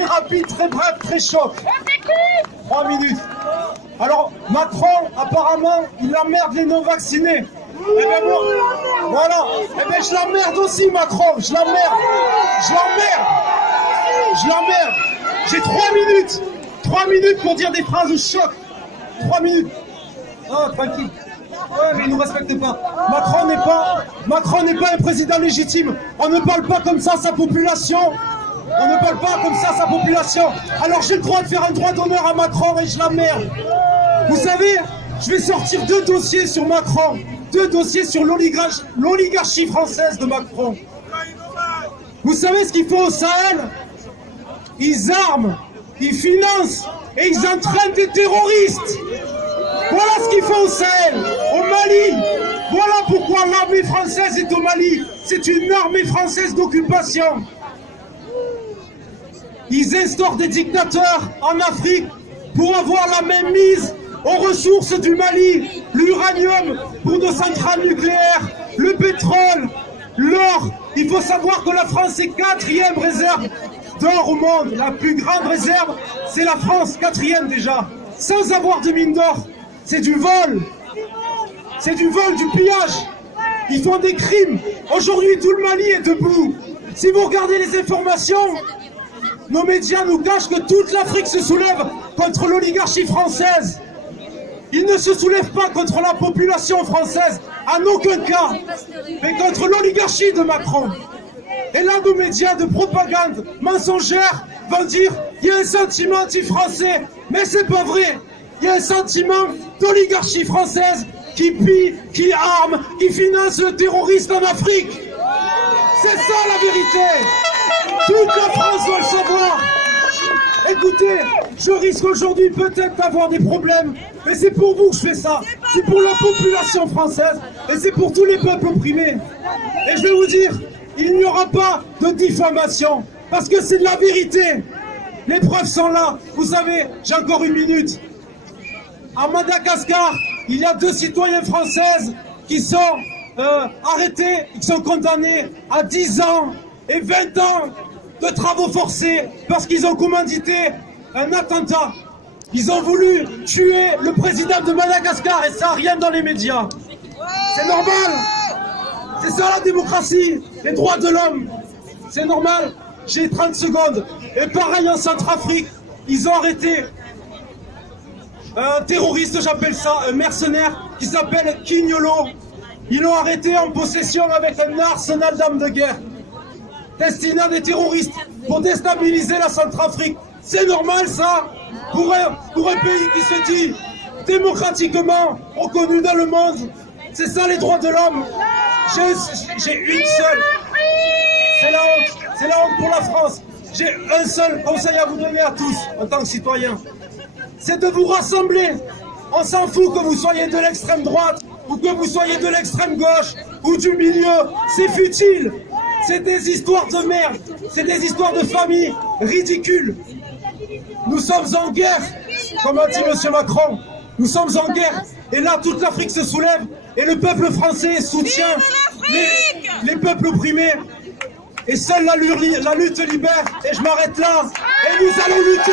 très rapide, très bref, très choc. 3 minutes. Alors, Macron, apparemment, il emmerde les non-vaccinés. Eh ben bon, voilà. Eh ben je l'emmerde aussi, Macron. Je l'emmerde. J'ai 3 minutes. 3 minutes pour dire des phrases de choc. 3 minutes. Ah, tranquille. Ouais, mais il ne nous respecte pas. Macron n'est pas un président légitime. On ne parle pas comme ça à sa population. Alors j'ai le droit de faire un droit d'honneur à Macron et je l'emmerde. Vous savez, je vais sortir 2 dossiers sur Macron. 2 dossiers sur l'oligarchie française de Macron. Vous savez ce qu'ils font au Sahel? Ils arment, ils financent et ils entraînent des terroristes. Voilà ce qu'ils font au Sahel, au Mali. Voilà pourquoi l'armée française est au Mali. C'est une armée française d'occupation. Ils instaurent des dictateurs en Afrique pour avoir la même mise aux ressources du Mali, l'uranium pour nos centrales nucléaires, le pétrole, l'or. Il faut savoir que la France est 4e réserve d'or au monde. La plus grande réserve, c'est la France, 4e déjà, sans avoir de mine d'or. C'est du vol. C'est du vol, du pillage. Ils font des crimes. Aujourd'hui, tout le Mali est debout. Si vous regardez les informations, nos médias nous cachent que toute l'Afrique se soulève contre l'oligarchie française. Ils ne se soulèvent pas contre la population française, en aucun cas, mais contre l'oligarchie de Macron. Et là, nos médias de propagande mensongère vont dire il y a un sentiment anti-français, mais c'est pas vrai. Il y a un sentiment d'oligarchie française qui pille, qui arme, qui finance le terroriste en Afrique. C'est ça la vérité. Toute la France doit le savoir. Écoutez, je risque aujourd'hui peut-être d'avoir des problèmes, mais c'est pour vous que je fais ça. C'est pour la population française et c'est pour tous les peuples opprimés. Et je vais vous dire, il n'y aura pas de diffamation, parce que c'est de la vérité. Les preuves sont là. Vous savez, j'ai encore 1 minute. À Madagascar, il y a 2 citoyennes françaises qui sont arrêtées, qui sont condamnées à 10 ans et 20 ans de travaux forcés parce qu'ils ont commandité un attentat. Ils ont voulu tuer le président de Madagascar et ça n'a rien dans les médias. C'est normal. C'est ça la démocratie, les droits de l'homme. C'est normal. J'ai 30 secondes. Et pareil en Centrafrique, ils ont arrêté un terroriste, j'appelle ça, un mercenaire, qui s'appelle Kignolo. Ils l'ont arrêté en possession avec un arsenal d'armes de guerre, destiné à des terroristes, pour déstabiliser la Centrafrique. C'est normal ça, pour un pays qui se dit démocratiquement reconnu dans le monde. C'est ça les droits de l'homme. J'ai une seule. C'est la honte pour la France. J'ai un seul conseil à vous donner à tous, en tant que citoyens. C'est de vous rassembler. On s'en fout que vous soyez de l'extrême droite, ou que vous soyez de l'extrême gauche, ou du milieu. C'est futile. C'est des histoires de merde. C'est des histoires de famille ridicules. Nous sommes en guerre, comme a dit M. Macron. Nous sommes en guerre. Et là, toute l'Afrique se soulève. Et le peuple français soutient les peuples opprimés. Et seule la lutte libère. Et je m'arrête là. Et nous allons lutter.